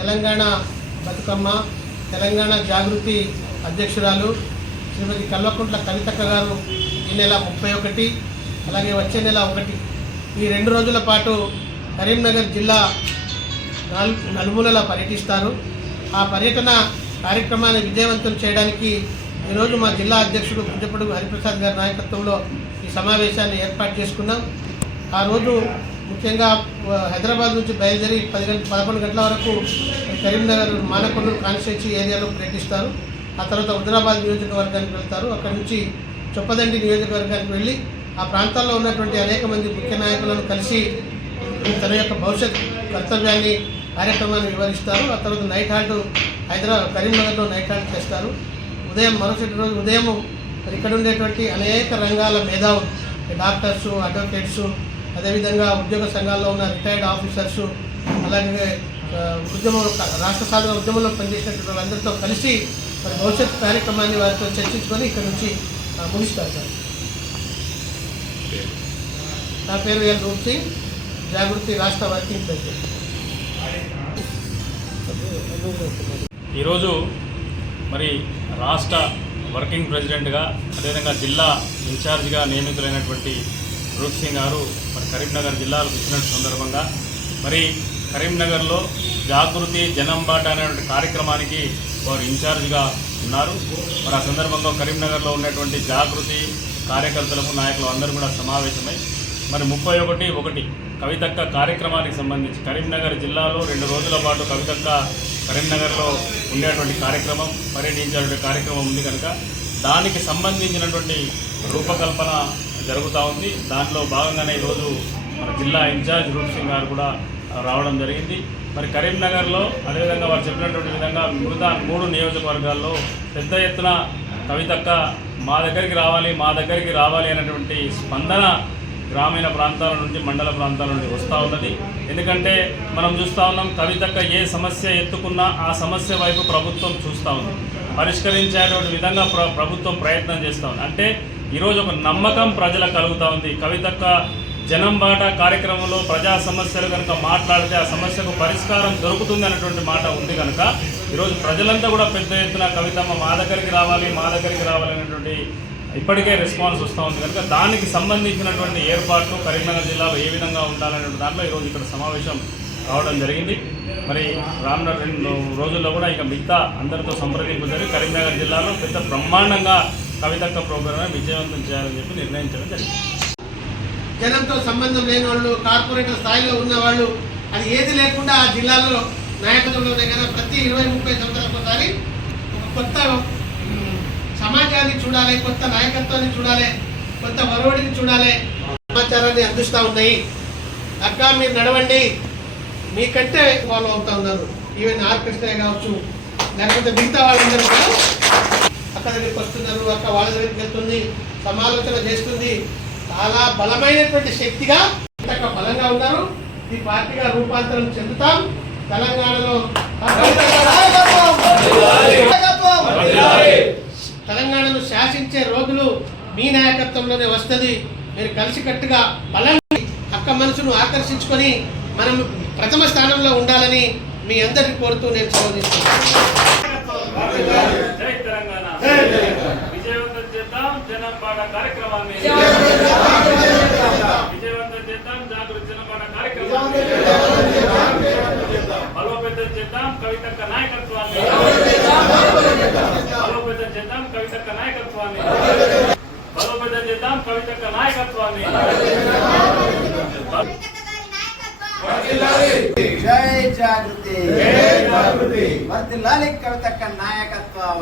తెలంగాణ బతుకమ్మ తెలంగాణ జాగృతి అధ్యక్షురాలు శ్రీమతి కల్వకుంట్ల కవితక్క గారు ఈ నెల ముప్పై ఒకటి అలాగే వచ్చే నెల ఒకటి. ఈ రెండు రోజుల పాటు కరీంనగర్ జిల్లా నాల్ నలుమూలలా పర్యటిస్తారు. ఆ పర్యటన కార్యక్రమాన్ని విజయవంతం చేయడానికి ఈరోజు మా జిల్లా అధ్యక్షుడు పుంజపడుగు హరిప్రసాద్ గారి నాయకత్వంలో ఈ సమావేశాన్ని ఏర్పాటు చేసుకున్నాం. ఆ రోజు ముఖ్యంగా హైదరాబాద్ నుంచి బయలుదేరి పది గంటల పదకొండు గంటల వరకు కరీంనగర్ మానకొండూరు కాన్స్టిట్యూన్సీ ఏరియాలో పర్యటిస్తారు. ఆ తర్వాత హైదరాబాద్ నియోజకవర్గానికి వెళ్తారు. అక్కడి నుంచి చొప్పదండి నియోజకవర్గానికి వెళ్ళి ఆ ప్రాంతాల్లో ఉన్నటువంటి అనేక మంది ముఖ్య నాయకులను కలిసి తన యొక్క భవిష్యత్ కర్తవ్యాన్ని కార్యక్రమాన్ని వివరిస్తారు. ఆ తర్వాత నైట్ హాల్ట్ హైదరాబాద్ కరీంనగర్లో నైట్ హాల్ట్ చేస్తారు. ఉదయం మరుసటి రోజు ఉదయం ఇక్కడ ఉండేటువంటి అనేక రంగాల మేధావులు డాక్టర్స్ అడ్వకేట్స్ అదేవిధంగా ఉద్యోగ సంఘాల్లో ఉన్న రిటైర్డ్ ఆఫీసర్స్ అలాగే ఉద్యమం ఉద్యమంలో రాష్ట్ర సాధన ఉద్యమంలో పనిచేసినటువంటి వాళ్ళందరితో కలిసి మరి భవిష్యత్ కార్యక్రమాన్ని వారితో చర్చించుకొని ఇక్కడ నుంచి ముగిస్తారు సార్. నా పేరు ఎల్. రూప్ సింగ్ జాగృతి రాష్ట్ర వర్కింగ్ ప్రెసిడెంట్. ఈరోజు మరి రాష్ట్ర వర్కింగ్ ప్రెసిడెంట్గా అదేవిధంగా జిల్లా ఇన్ఛార్జిగా నియమితులైనటువంటి రూప్ సింగ్ గారు మరి కరీంనగర్ జిల్లాకు వచ్చిన సందర్భంగా మరి కరీంనగర్లో జాగృతి జనం బాట అనేటువంటి కార్యక్రమానికి వారు ఇన్ఛార్జ్గా ఉన్నారు. మరి ఆ సందర్భంలో కరీంనగర్లో ఉన్నటువంటి జాగృతి కార్యకర్తలకు నాయకులు అందరూ కూడా సమావేశమై మరి ముప్పై ఒకటి ఒకటి కవితక్క కార్యక్రమానికి సంబంధించి కరీంనగర్ జిల్లాలో రెండు రోజుల పాటు కవితక్క కరీంనగర్లో ఉండేటువంటి కార్యక్రమం పర్యటించేటువంటి కార్యక్రమం ఉంది కనుక దానికి సంబంధించినటువంటి రూపకల్పన జరుగుతూ ఉంది. దాంట్లో భాగంగానే ఈరోజు మన జిల్లా ఇన్ఛార్జ్ రూప్ సింగ్ గారు కూడా రావడం జరిగింది. మరి కరీంనగర్లో అదేవిధంగా వారు చెప్పినటువంటి విధంగా మిగతా మూడు నియోజకవర్గాల్లో పెద్ద ఎత్తున కవితక్క మా దగ్గరికి రావాలి మా దగ్గరికి రావాలి అనేటువంటి స్పందన గ్రామీణ ప్రాంతాల నుండి మండల ప్రాంతాల నుండి వస్తూ ఉన్నది. ఎందుకంటే మనం చూస్తూ ఉన్నాం కవితక్క ఏ సమస్య ఎత్తుకున్నా ఆ సమస్య వైపు ప్రభుత్వం చూస్తూ ఉంది. పరిష్కరించేటువంటి విధంగా ప్ర ప్రభుత్వం ప్రయత్నం చేస్తూ ఉంది. అంటే ఈరోజు ఒక నమ్మకం ప్రజలకు కలుగుతూ ఉంది. కవితక్క జనం బాట కార్యక్రమంలో ప్రజా సమస్యలు కనుక మాట్లాడితే ఆ సమస్యకు పరిష్కారం దొరుకుతుంది అనేటువంటి మాట ఉంది కనుక ఈరోజు ప్రజలంతా కూడా పెద్ద ఎత్తున కవితమ్మ మా దగ్గరికి రావాలి మా దగ్గరికి రావాలి అనేటువంటి ఇప్పటికే రెస్పాన్స్ వస్తూ ఉంది కనుక దానికి సంబంధించినటువంటి ఏర్పాట్లు కరీంనగర్ జిల్లాలో ఏ విధంగా ఉండాలనే దాంట్లో ఈరోజు ఇక్కడ సమావేశం కావడం జరిగింది. మరి రానున్న రెండు రోజుల్లో కూడా ఇక మిగతా అందరితో సంప్రదింపు జరిగి కరీంనగర్ జిల్లాలో పెద్ద బ్రహ్మాండంగా కవితక్క ప్రోగ్రాం విజయవంతం చేయాలని చెప్పి నిర్ణయించడం జరిగింది. జనంతో సంబంధం లేని వాళ్ళు కార్పొరేటర్ స్థాయిలో ఉన్న వాళ్ళు అది ఏది లేకుండా ఆ జిల్లాలో నాయకత్వంలో కదా ప్రతి ఇరవై ముప్పై సంవత్సరాలకు ఒకసారి ఒక కొత్త సమాజాన్ని చూడాలి కొత్త నాయకత్వాన్ని చూడాలి కొత్త వరవడిని చూడాలి. సమాచారాన్ని అందిస్తూ ఉన్నాయి. అక్క మీరు నడవండి. మీకంటే ఫాలో అవుతా ఉన్నారు. ఈవెన్ ఆర్కెస్ట్రా కావచ్చు లేకపోతే మిగతా వాళ్ళందరూ కూడా అక్క దగ్గరికి వస్తున్నారు అక్క వాళ్ళ దగ్గరికి వెళ్తుంది సమాలోచన చేస్తుంది. చాలా బలమైనటువంటి శక్తిగా ఇంతక బలంగా ఉన్నారు. ఈ పార్టీగా రూపాంతరం చెందుతాం. తెలంగాణలో తెలంగాణను శాసించే రోజులు మీ నాయకత్వంలోనే వస్తుంది. మీరు కలిసికట్టుగా బలంగా అక్క మనసును ఆకర్షించుకొని మనం ప్రథమ స్థానంలో ఉండాలని మీ అందరికీ కోరుతూ నేను సెలవుస్తున్నాను జై తెలంగాణ విజయవంతం చేద్దాం జనం పాట కార్యక్రమాన్ని విజయవంతం చేద్దాం. జాగృతి జనం పాట కార్యక్రమాన్ని బలోపేతం చేద్దాం. కవితక్క నాయకత్వాన్ని బలోపేతం చేద్దాం. కవితక్క నాయకత్వాన్ని బలోపేతం చేద్దాం. కవితక్క నాయకత్వాన్ని జై జాగృతి. వర్ధిల్లాలి కవితక్క నాయకత్వం.